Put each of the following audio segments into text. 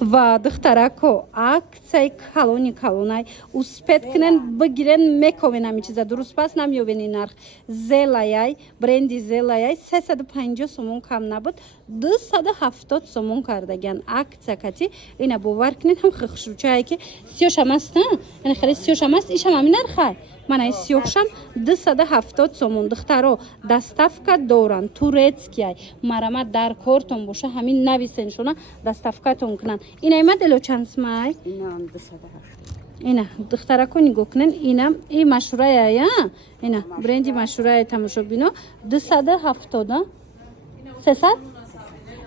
ва духтарако акцияи калонай успет кунен бигирен мековен ҳами чиза дуруст пас намёбени нарх зелаяй бренди зелаяй 350 сомон кам набуд 270 сомон кардаган акция кати ина бовар кунен ҳам хушручае ки сиёшам аст ина хеле сиёшам аст ишам ҳамин нархай мана сиёҳшам 270 сомон духтаро доставка доранд турецкияй марамат дар кортон боша ҳамин нависен шуна доставкатон кунанд ина модело чандсмай ина духтарако нигоҳ кунен ина и машҳурая ина бренди машҳурая тамошобино 270 300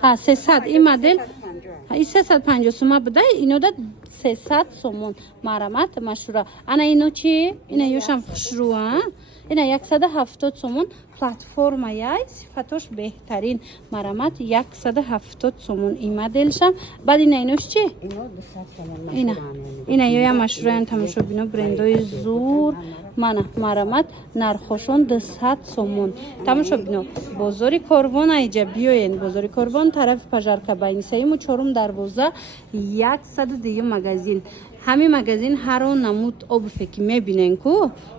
300 и модель и 350 сома буда инода 300 сомон марамат машҳура ана ино чи ина ёшам хушруа ина 170 сомон платформа яй сифатош беҳтарин марамат 170 сомон и моделшам баъд ина инош чи ина ёя машҳураям тамошобино брендои зур мана марамат нархошон 200 сомон тамошобино бозори корвон айҷа биёен бозори корвон тарафи пажарка байни сеюму чорум дарвоза 102 магазин ҳами магазин ҳаро намуд обуфе ки мебинен ку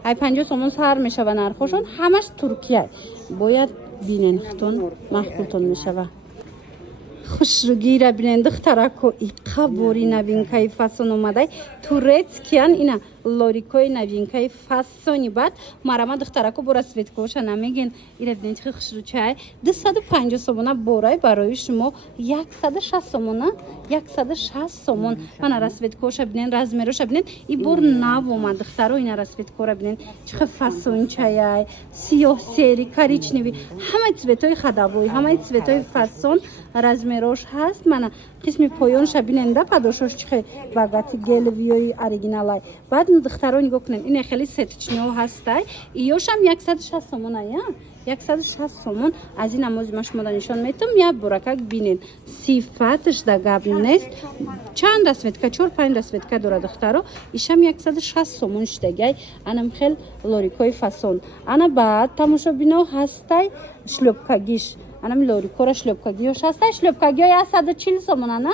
ай 50 сомон сар мешава нархошон ҳамаш туркия бояд бинен хитон махкултон мешава хушругира бинен духтарако иқа бори новинкаи фасон омадай турецкиян ина лорикои новинкаи фасони бад марама духтарако бора светкоша намеген ира бинен чихи хушручай 250 сомона борай барои шумо 160 сомона 160 сомон мана расветкоша бинен размероша бинен и бор нав омад духтаро ина расветкора бинен чихи фасончаяй сиёҳ сери коричневи ҳамаи цветои хадавои ҳамаи цветои фасон размерош ҳаст мана қисми поёнша бинен да падошош чихи багати гелвиёи оригиналай баъд духтаро нигоҳ кунен ина хеле сетичниҳо ҳастай иёшам 160 сомон ая 160 сомон аз ин намози ма шумода нишон метам як буракак бинен сифатш да гап нест чанд расветка 4-5 расветка дора духтаро ишам 160 сомон штагай анам хел лорикои фасон ана баъд тамошобино ҳастай шлёпкагиш анам лорикора шлёпкагиёш ҳастай шлёпкагиё 140 сомон ана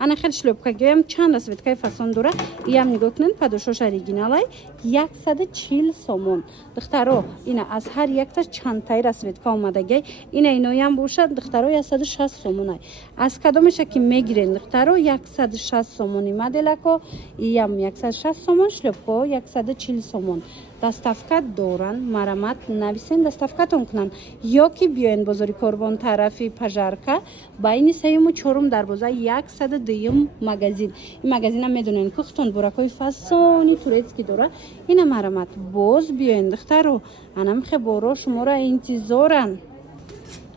ана хел шлёпкагиёям чанд расветкаи фасон дора иям нигоҳ кунен падошош оригиналай 140 сомон духтаро ина аз ҳар якташ чандтаи расветка омадагай ина иноям бошад духтаро 160 сомонай аз кадомеша ки мегирен духтаро 160 сомони моделако иям 160 сомон шлёпко 140 сомон доставка доранд марамат нависен доставкатон кунанд ё ки биёен бозори корвон тарафи пажарка байни сеюму чорум дарвоза 102 магазин ин магазинам медонен ку хитон буракои фасони турецки дора ина марамат боз биёен духтаро анам хеборо шуморо интизоранд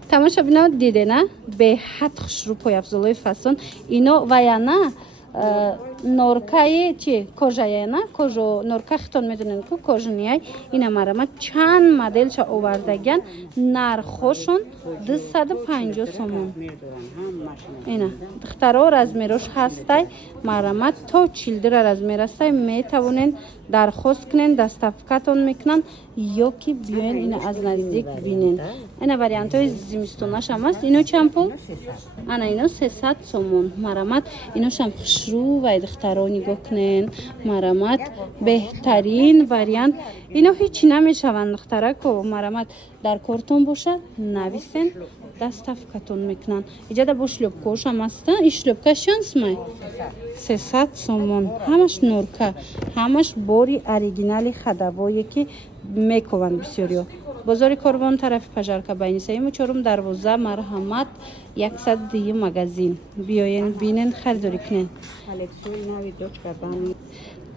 тамоша бино дидена беҳад хушрӯ пояфзолои фасон ино ваяна норкаи чи кожаяна кожо норка хитон медонен ку кожнияй ина марамат чанд моделша овардаган нархошон 250 сомон ина духтаро размерош ҳастай марамат то 40 размер астай метавонен дархост кунен доставкатон мекунанд ё ки биёен ина аз наздик бинен ина вариантои зимистонашам аст ино чанд пул ана ино 300 сомон марамат иношам хушрӯ вай духтаро нигоҳ кунен марамат беҳтарин вариант ино ҳечи намешаванд духтарако марамат дар кортон боша нависен доставкатон мекунанд иҷада бо шлёпкаошам аста ин шлёпка шансмай 300 сомон ҳамаш норка ҳамаш бори оригинали хадавое ки мекованд бисёриё бозори корвон тарафи пажарка байни сеюму чорум дарвоза марҳамат 102 магазин биёен бинен харидорӣ кунен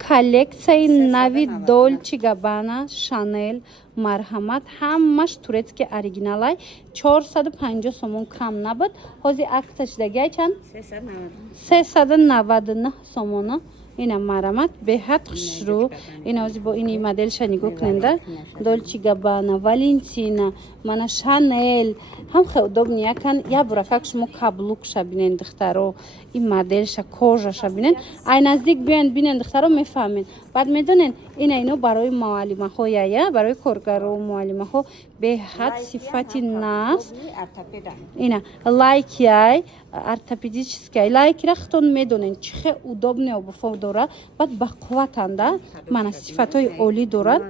коллексияи нави долчи габбана шанел марҳамат ҳамаш турецки оригиналай 450 сомон кам набуд ҳозир акция шидагай чанд 399 сомона ина марамат беҳад хушрӯ ина ҳозир бо ини моделша нигоҳ куненда долчи габбана валентина мана шанел ҳам хелдобни якан я буракак шумо каблукша бинен духтаро ин моделша кожаша бинен ай наздик биёен бинен духтаро мефаҳмен баъд медонен ина ино барои муаллимаҳо яя барои коргаро муаллимаҳо беҳад сифати наст ина лайкияй ортопедический лайкира хитон медонен чихе удобне обуфо дора баъд ба қувватанда мана сифатҳои олӣ дорад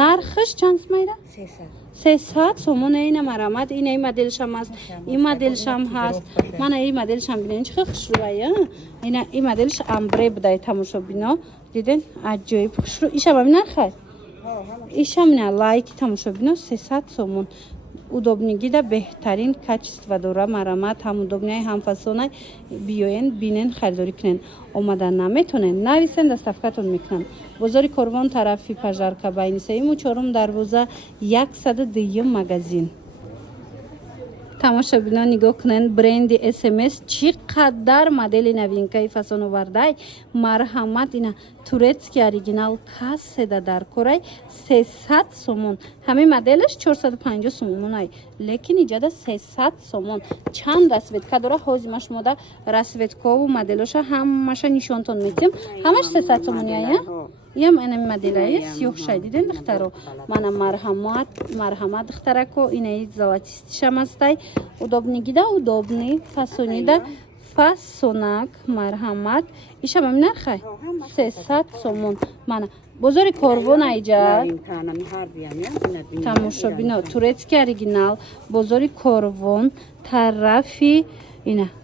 нархш чанд майра 300 сомона ина марамад ина и моделшам аст и моделшам ҳаст мана и моделшам бинен чихе хушрӯая ина и моделш амбре будай тамошобино диден аҷоиб хушрӯ ишам ҳамин нархай ишам ина лайки тамошобино 300 сомон удобнигида беҳтарин качество дора марамад ҳам удобнияй ҳам фасонай биёен бинен харидорӣ кунен омадан наметонен нависен доставкатон мекунанд бозори Корвон тарафи пажарка байни сеюму чорум дарвоза 102 магазин тамошобино нигоҳ кунен бренди SMS чӣ қадар модели новинкаи фасон овардай марҳамат ина турецки оригинал касседа дар корай 300 сомон ҳамин моделаш 450 сомонай лекин иҷода 300 сомон чанд расветка дора ҳозима шумода расветкову моделоша ҳамаша нишонтон метим ҳамаш 300 сомонияя ям ана моделаи сиёҳшай диден духтаро мана марҳамат духтарако инаи золотистишам астай удобнигида удобни фасонида фасонак марҳамат ишам ҳамин нархай 300 сомон мана бозори Корвон айҷа тамошобино турецки оригинал бозори Корвон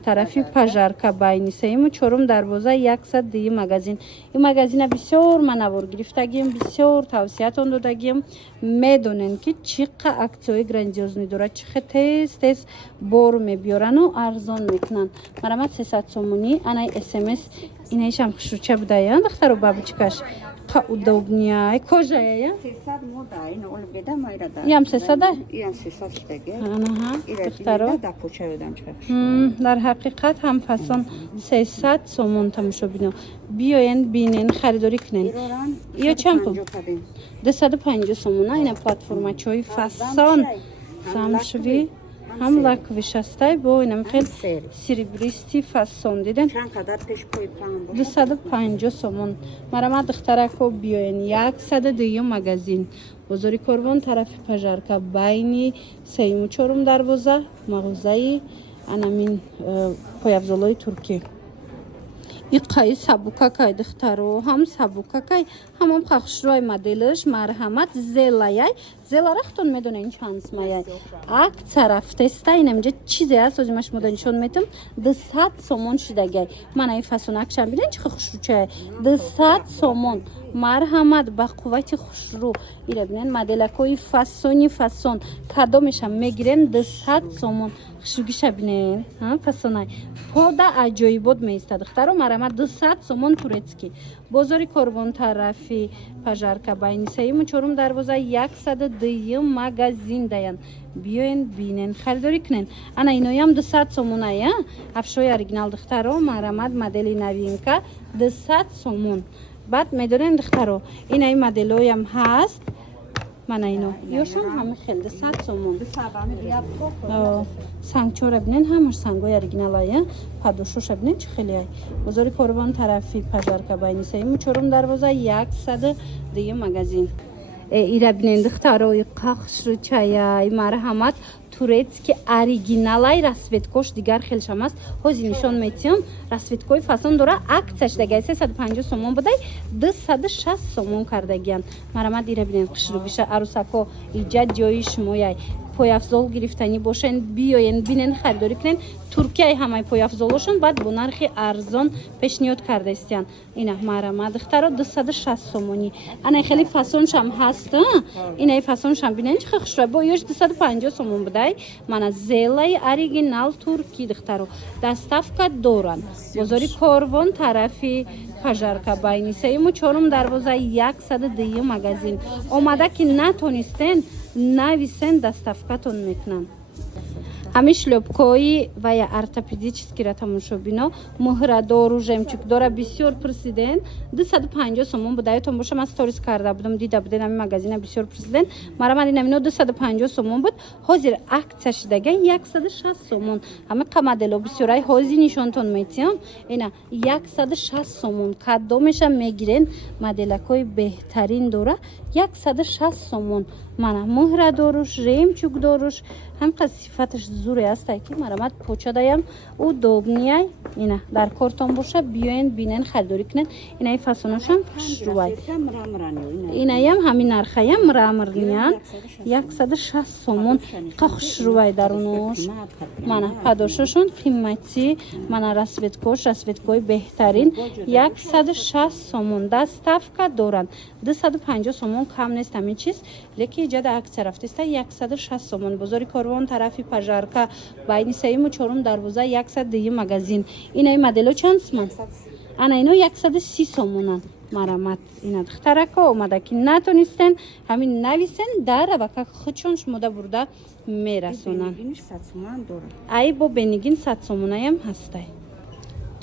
тарафи пажарка байни сеюму чорум дарвоза 102 магазин ин магазина бисёр манавор гирифтагим бисёр тавсиятон додагим медонен ки чӣ қа аксияҳои грандиозни дора чихе тез бор мебиёрану арзон мекунанд марамат 300 сомонӣ анаи SMS инаишам хушрӯча будая духтаро бабичкаш қа удобнияй кожая 300 мода ин олбеда майрада ям 300 ям 300 штеге анаҳа духтаро да почаёдам чӣ дар ҳақиқат ҳам фасон 300 сомон тамошобино биёен бинен харидорӣ кунен ё чанд пул 250 сомона ина платформачаҳои фасон замшви ҳам лаквишастай бо ина мехел серебристи фасон диден 250 сомон марамад духтарако биёен 102 магазин бозори Корвон тарафи пажарка байни сеюму чорум дарвоза мағозаи анамин пойафзолои туркӣ иқаи сабукакай духтаро ҳам сабукакай ҳамам хахшрӯй моделаш марҳамат зелаяй зелара хитон медонен чанд смаяй акция рафтеста инамиҷа чизе аст озима шумода нишон метам 200 сомон шидагай мана ин фасон акшам бинен чихе хушрӯчае 200 сомон марҳамат ба қуввати хушрӯ ира бинен моделакои фасон кадомешам мегирен 200 сомон хушрӯгиша бинен фасонай пода аҷоибот меиста духтаро марамат 200 сомон турецки бозори Корвон тарафи пажарка байни сеюму чорум дарвоза 102 магазин даян биёен бинен харидорӣ кунен ана иноям 200 сомоная афшои оригинал духтаро марамат модели новинка 200 сомон баъд медонен духтаро инаи моделоям ҳаст мана ино ёшам ҳама хел 200 сомон сангчора бинен ҳамаш сангои оригиналая падошоша бинен чӣ хелияй бозори Корвон тарафи пажарка байни сеюму чорум дарвоза 102 магазин ира бинен духтарои қахшрӯчаяй марҳамат турецки оригиналай расветкош дигар хелшам аст ҳози нишон метиҳам расветкои фасон дора акцияш дагай 350 сомон будай 260 сомон кардагиян марамат ира бинен хушрӯбиша арӯсако иҷа ҷои шумояй пойафзол гирифтанӣ бошен биёен бинен харидорӣ кунен туркияи ҳамаи пойафзолошон баъд бо нархи арзон пешниҳод карда истиянд ина марамат духтаро 260 сомонӣ анаи хеле фасоншам ҳаст инаи фасоншам бинен чихе хушрӯ бо ёш 250 сомон будай мана зелаи оригинал туркӣ духтаро доставка доранд бозори Корвон тарафи пажарка байни сеюму чорум дарвоза 102 магазин омада ки натонистен нависен доставкатон мекунанд ҳамин шлёпкаи вая ортопедическийра тамошобино муҳрадору жемчугдора бисёр пурсиден. 250 сомон буда. Ётон боша ман сторис карда будам, дида буден ҳамин магазина бисёр пурсиден. Марамад инамино 250 сомон буд. ҳозир акция шидаган 160 сомон. ҳамин қамадело бисёрай ҳозир нишонтон метиҳам. Ина 160 сомон. Кадомеша мегирен моделакои беҳтарин дора. 160 сомон. Мана муҳрадоруш, жемчугдоруш, ҳамқа сифаташ зуре астай ки марамад почадаям удобнияй. Ина дар кортон боша биёен бинен харидорӣ кунен. Инаи фасонашам хушрӯвай. Инаям ҳамин нархаям мрамрниян 160 сомон. Қа хушрӯвай дарунуш. Мана падошашон қимати, мана расветкои беҳтарин 160 сомон. Доставка доранд. 250 сомон кам нест ҳамин чиз. леки ҷада акция рафтиста 160 сомон. Бозори Корвон тарафи Пажарка байни 3-ю 4-ум дарвоза 102 магазин. Инаи модело чанд сомон? Ана ино 130 сомонанд. Марамат ина духтарако омада ки натонистен ҳамин нависен дар равака худшон шумода бурда мерасонанд. Ай бо бенигин 100 сомонаям ҳастай.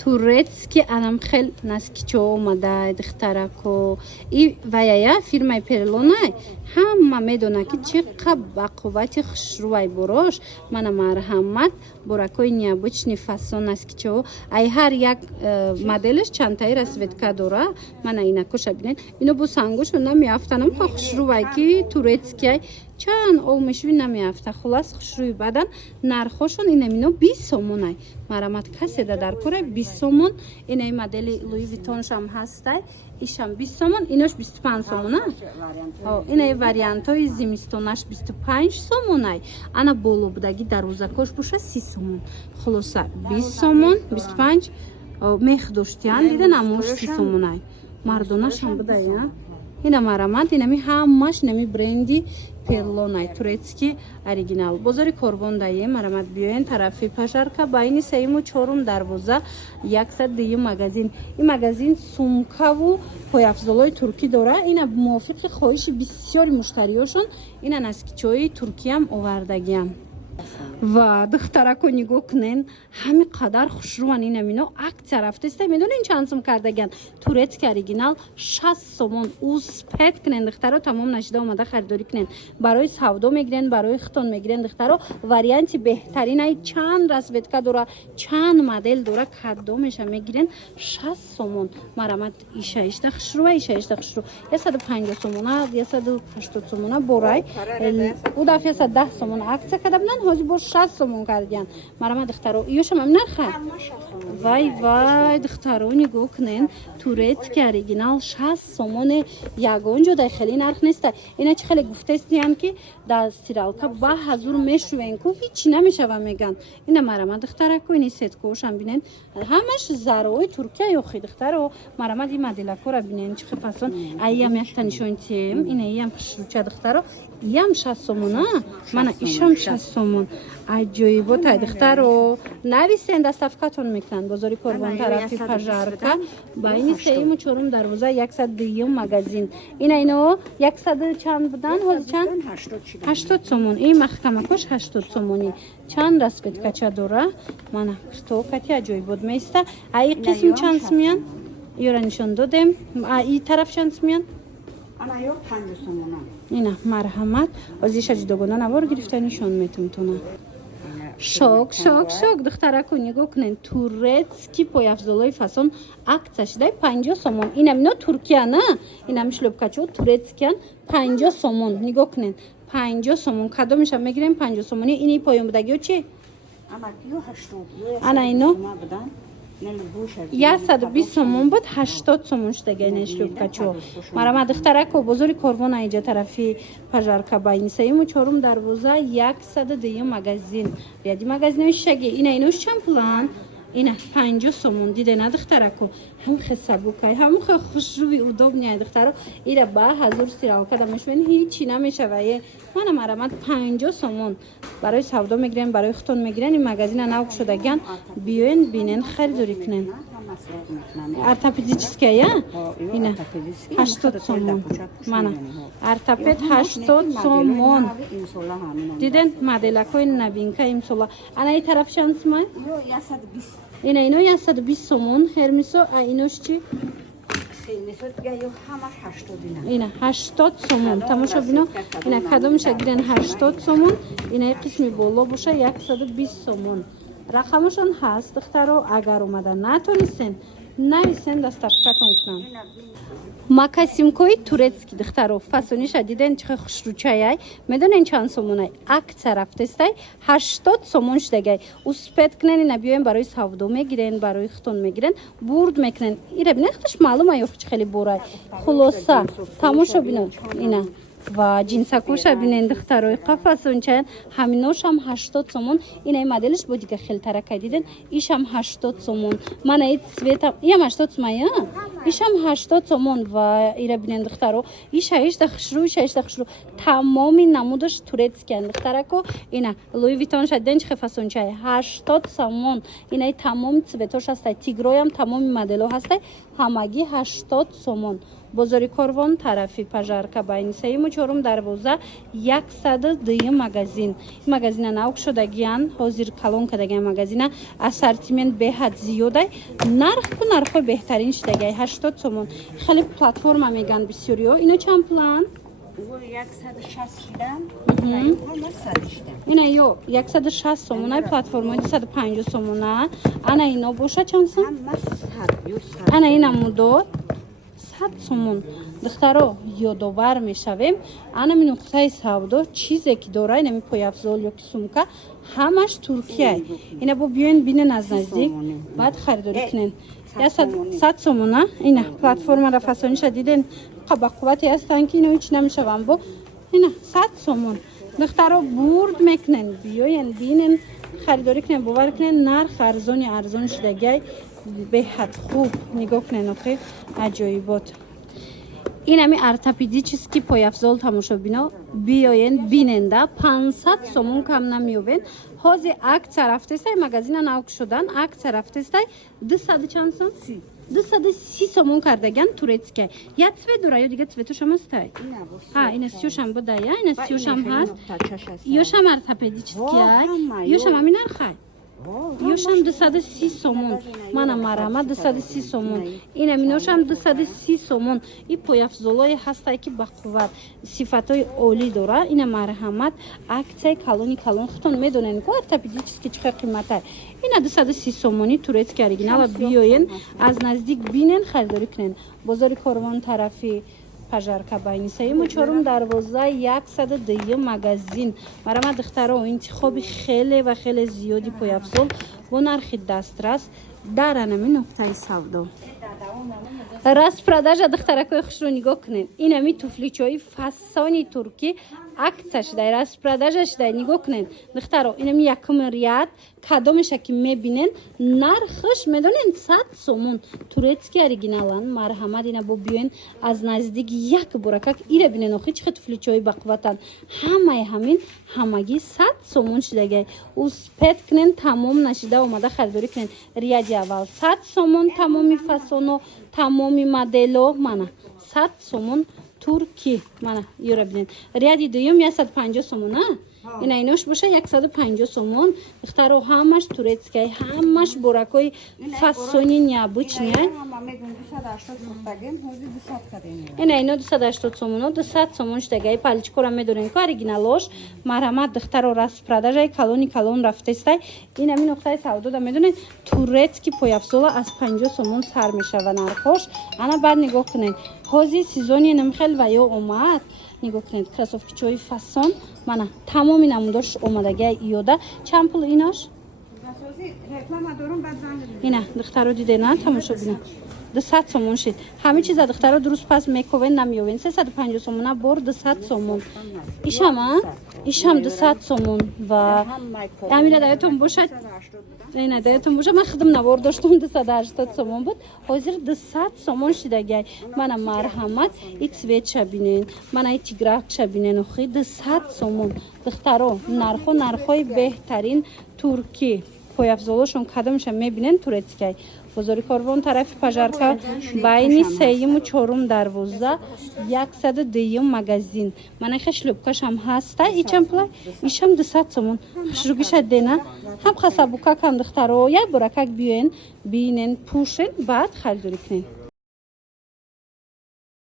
турецки анам хел наскичо омадай духтарако. И ваяя фирмаи Перлонай ҳама медона ки чӣ қа бақуввати хушрӯвай борош. Мана марҳамат боракои необычни фасон наскичо. Ай ҳар як моделиш чандтаи расветка дора. Мана инакоша бинед. Ино бо сангошо намеафтанам ха хушрӯвай ки турецкиай чанд олмешви намеафта. Хулас хушрӯи бадан нархошон инамино 20 сомонай. Марамат каседа дар корай 20 сомон. Инаи модели Луи Витоншам ҳастай. Ишам 20 сомон, инош 25 сомона. Инаи вариантои зимистонаш 25 сомонай. Ана боло будаги дарвозакош боша 30 сомон. Хулоса 20 сомон, 25 мех доштиян дида намош 30 сомонай. Мардонашам будая. Ина марамат инами ҳамаш нами бренди Перлонай турецки оригинал. Бозори Корвон дае марамат биёен тарафи Пажарка байни 3-ю 4-ум дарвоза 102 магазин. Ин магазин сумкаву пойафзолои туркӣ дора. Ина мувофиқи хоҳиши бисёри муштариёшон ина наскичои туркиям овардагиам. Ва духтарако нигоҳ кунен ҳами қадар хушрӯан инамино акция рафтаста. Медонен чанд сом кардаган? Турецки оригинал 60 сомон. Успед кунен духтаро тамом нашида омада харидорӣ кунен. Барои савдо мегирен, барои хитон мегирен духтаро варианти беҳтаринаи чанд расветка дора, чанд модел дора. кадомеша мегирен 60 сомон. Марамат иша ишта хушрӯва, иша ишта хушрӯ. 150 сомона, 180 сомона борай. Удаф 110 сомон акция када буданд. ҳозир бо 60 сомон кардиян. Марамат духтаро иёшам ҳамин нарха. Вай духтаро нигоҳ кунен. Турецки оригинал 60 сомоне ягон ҷодай хеле нарх неста. Ина чи хеле гуфтестиян ки дар стиралка ба ҳазур мешувен ку ҳичи намешава меган. Ина марамат духтарако ини сеткошам бинен. Ҳамаш зарои Туркия ёхи духтаро. Марамат ин моделакора бинен чи фасон. Аям якта нишонтием. Ина иям хушрӯча духтаро. Иям 60 сомона. Мана ишам 60 сомон. Аҷоиботай духтаро. Нависен доставкатон мекунанд. Бозори Корвон тарафи Пажарка байни 3-ю 4-ум дарвоза 102 магазин. Ино 100 чанд будан? ҳозир чанд? 80 сомон. Ин маҳкамакош 80 сомони. Чанд расветкача дора. Мана штокати аҷоибот места. Аи қисм чанд смиян? Ёра нишон додем. Аи тараф чанд смиян? Ана ё 5 сомона. Ина марҳамат. Озиша ҷудогона навор гирифта нишон метумтона. Шок духтарако нигоҳ кунен. Турецки пойафзолои фасон акция шидай 50 сомон. Инамино Туркия на? Инам шлёпкачо турецкиян 50 сомон. Нигоҳ кунен. 50 сомон. Кадомеша мегирем 50 сомони? Ини поёнбудагиё чи? Ана ино 120 сомон буд, 80 сомон шудаган шлёпкачо. Марамат духтарако бозори Корвон аиҷа тарафи Пажарка байни 3-ю 4-ум дарвоза 102 магазин. Ряди магазинои шишаги. Ина инош чанд пулан? Ина 50 сомон. Дидена духтарако ҳамхе сабукай, ҳамхе хушрӯи удобняй духтаро. Ира ба ҳазур стиралка дамешвен ҳичи намешавае. Мана марамат 50 сомон. Барои савдо мегирен, барои хитон мегирен. Ин магазина навк шудаган биёен бинен харидорӣ кунен. масрах мекунам. Ортопедическая, я? Ина 80 сомон. Мана. Ортопед 80 сомон. Диден моделакой новинка имсола. Ана ин тараф чансма? Yo 120. Ино 120 сомон. Хермисо а инош чи? Месот я yo ҳамаш 80 динам. Ина 80 сомон. Тамошо бино. Ина кадомша гирен 80 сомон. Ина қисми боло боша 120 сомон. Рақамашон ҳаст духтаро агар омада натонистен нависен доставкатон кунам. Макасимкои турецки духтаро фасониша диден чихе хушручаяй медонен чанд сомонай акция рафтестай 80 сомон шудагай успет кунен ина биёен барои савдо мегирен барои хитон мегирен бурд мекунен ира бинен хиташ маълума ё чи хеле борай хулоса тамошо бино ина ва джинсакоша бинен духтарои қафасончаян ҳаминошам 80 сомон инаи моделиш бо дига хелтаракай диден ишам 80 сомон манаи цветам иям 80 сомая ишам 80 сомон ва ира бинен духтаро ишаишда хушру тамоми намудаш турецкиян духтарако ина Луи Витон шадиден чихе фасончай 80 сомон инаи тамоми цветош ҳастай тигроям тамоми модело ҳастай ҳамагӣ 80 сомон бозори корвон тарафи пажарка байни сеиму чорум дарвоза 102 магазин магазина навк шудагиян ҳозир калон кардагиян магазина ассортимент беҳад зиёдай нархҳои беҳтарин шудагияй 80 сомон хеле платформа меган бисёриё ино чанд план 160 шидам. Ина ё 160 сомонай платформа 250 сомона ана ино боша чанд сом ана ина мудо 100 сомон духтаро ёдовар мешавем ана ми нуқтаи савдо чизе ки дора ина ми пояфзол ё ки сумка ҳамаш туркияй ина бо биёен бинен аз наздик баъд харидорӣ кунен 100 сомона ина платформара фасониша диден бақуввате ҳастан ки ино ҳеч намешавам бо ина 100 сомон духтаро бурд мекунен биёен бинен харидорӣ кунен бовар кунен нарх арзон шудагиай беҳад хуб нигоҳ кунен охи аҷоибот инами ортопедический пояфзол тамошобино биёен биненда 500 сомон кам намеёбен ҳозир акция рафтестай магазина навк шудан акция рафтестай 200 чанд сом 230 сомон кардаган турецкия я цвет дора ё дига цветушам ҳастай ина сиёшам буда я ина сиёшам ҳаст ёшам ортопедическия ёшам ҳамин нархай ёшам 230 сомон мана марҳамат 230 сомон ина миношам 230 сомон и пояфзолое ҳастай ки бақувват сифатҳои олӣ дора ина марҳамат аксияи калон хутон медонен ку ортопедически чихе қиматай ина 230 сомони турецки оригинала биёен аз наздик бинен харидорӣ кунен бозори корвон тарафи пажарка байни сеиму чорум дарвоза 102 магазин марҳамат духтаро интихоби хеле ва хеле зиёди пояфзол бо нархи дастрас дар анами нуқтаи савдо распродажа духтаракои хушро нигоҳ кунед инами туфличои фасони туркӣ акция шудай распродажа шудай нигоҳ кунед духтаро инами якум рият кадомеша ки мебинен нархаш медонен 100 сомон турецки оригиналан марҳамат ина бо биёен аз наздик як боракак ира бинен охи чихе туфличои бақувватан ҳамаи ҳамин ҳамагӣ 100 сомон шудагай успет кунен тамом нашида омада харидорӣ кунен рияди аввал 100 сомон тамоми фасоно тамоми модело мана 100 сомон турки мана ёра бинен рияди дуюм 150 сомон ина инош боша 150 сомон духтаро ҳамаш турецкай ҳамаш боракои фасони необычняй ина ино 280 сомоно 200 сомон шудагай паличкора медонен ку оригиналош марҳамат духтаро распродажаи калон рафтестай ина ми нуқтаи савдода медонен турецки пояфзола аз 50 сомон сар мешава нархош ана баъд нигоҳ кунед ҳозир сезони намхел ва ё омад нигоҳ кунед кросовкичои фасон мана тамоми намудош омадагиай иёда чанд пул инош ина духтаро дидена тамошо бина 200 сомон шид ҳамин чиза духтаро дуруст пас мековен намёвен 350 сомона бор 200 сомон ишам 200 сомон ва амира даётон бошад ина даётон бошад ман хидм навор доштам 280 сомон буд ҳозир 200 сомон шидагай мана марҳамат и цветша бинен мана и тигракша бинен охи 200 сомон духтаро нархҳои беҳтарин турки пояфзолошон кадомша мебинен турецкай бозори Корвон тарафи пажарка байни 3 4 дарвоза 102 магазин манайха шлюпкаш ҳам ҳаста ичампла ишам 200 сомон хушругиша дена ҳам хасабука кам духтаро я буракак биёен бинен пушен баъд харидорӣ кунен